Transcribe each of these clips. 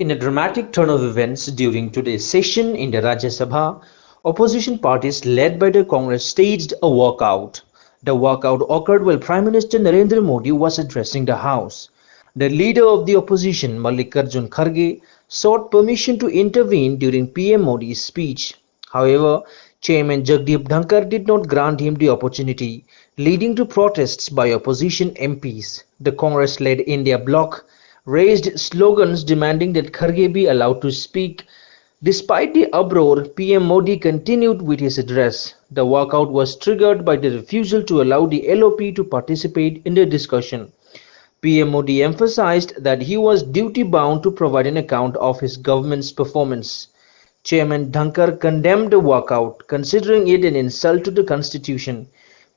In a dramatic turn of events during today's session in the Rajya Sabha, opposition parties led by the Congress staged a walkout. The walkout occurred while Prime Minister Narendra Modi was addressing the House. The leader of the opposition, Mallikarjun Kharge, sought permission to intervene during PM Modi's speech. However, Chairman Jagdeep Dhankar did not grant him the opportunity, leading to protests by opposition MPs. The Congress-led India bloc raised slogans demanding that Kharge be allowed to speak. Despite the uproar, PM Modi continued with his address. The walkout was triggered by the refusal to allow the LOP to participate in the discussion. PM Modi emphasized that he was duty-bound to provide an account of his government's performance. Chairman Dhankar condemned the walkout, considering it an insult to the constitution.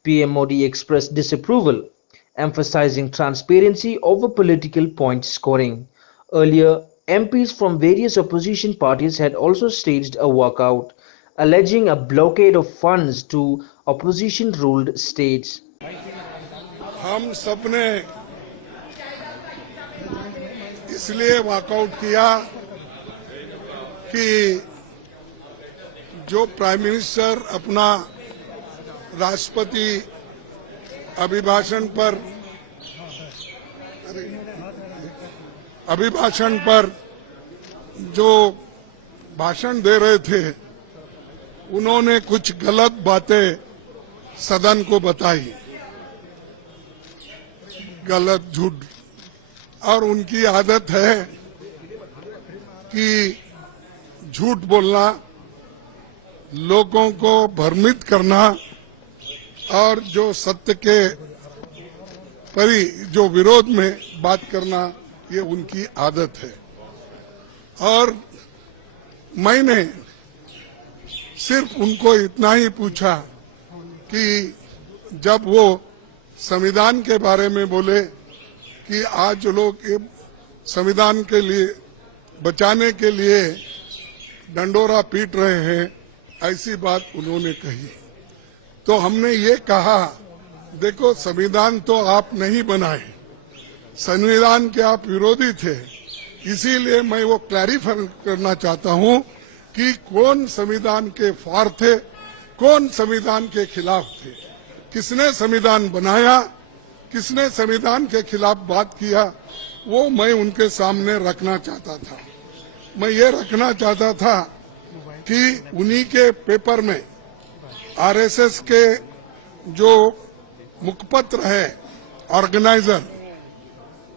PM Modi expressed disapproval, emphasizing transparency over political point scoring. Earlier, MPs from various opposition parties had also staged a walkout, alleging a blockade of funds to opposition-ruled states. हम सबने इसलिए walkout किया कि जो prime minister अपना राष्ट्रपति अभिभाषण पर जो भाषण दे रहे थे, उन्होंने कुछ गलत बातें सदन को बताई, गलत झूठ, और उनकी आदत है कि झूठ बोलना, लोगों को भ्रमित करना और जो सत्य के जो विरोध में बात करना, ये उनकी आदत है। और मैंने सिर्फ उनको इतना ही पूछा कि जब वो संविधान के बारे में बोले कि आज लोग संविधान के लिए बचाने के लिए डंडोरा पीट रहे हैं, ऐसी बात उन्होंने कही, तो हमने ये कहा, देखो संविधान तो आप नहीं बनाए, संविधान के आप विरोधी थे, इसीलिए मैं वो क्लैरिफाई करना चाहता हूं कि कौन संविधान के फार थे, कौन संविधान के खिलाफ थे, किसने संविधान बनाया, किसने संविधान के खिलाफ बात किया, वो मैं उनके सामने रखना चाहता था। मैं ये रखना चाहता था कि उन्हीं के पेपर में आरएसएस के जो मुखपत्र है ऑर्गेनाइजर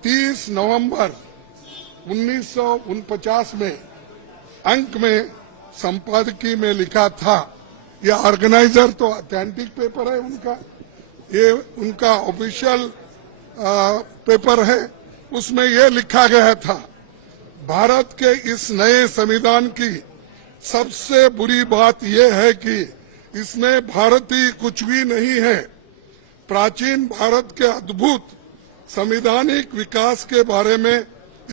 30 नवंबर 1949 में अंक में संपादकीय में लिखा था, ये ऑर्गेनाइजर तो ऑथेंटिक पेपर है उनका, ये उनका ऑफिशियल पेपर है, उसमें ये लिखा गया था, भारत के इस नए संविधान की सबसे बुरी बात यह है कि इसमें भारतीय कुछ भी नहीं है। प्राचीन भारत के अद्भुत संवैधानिक विकास के बारे में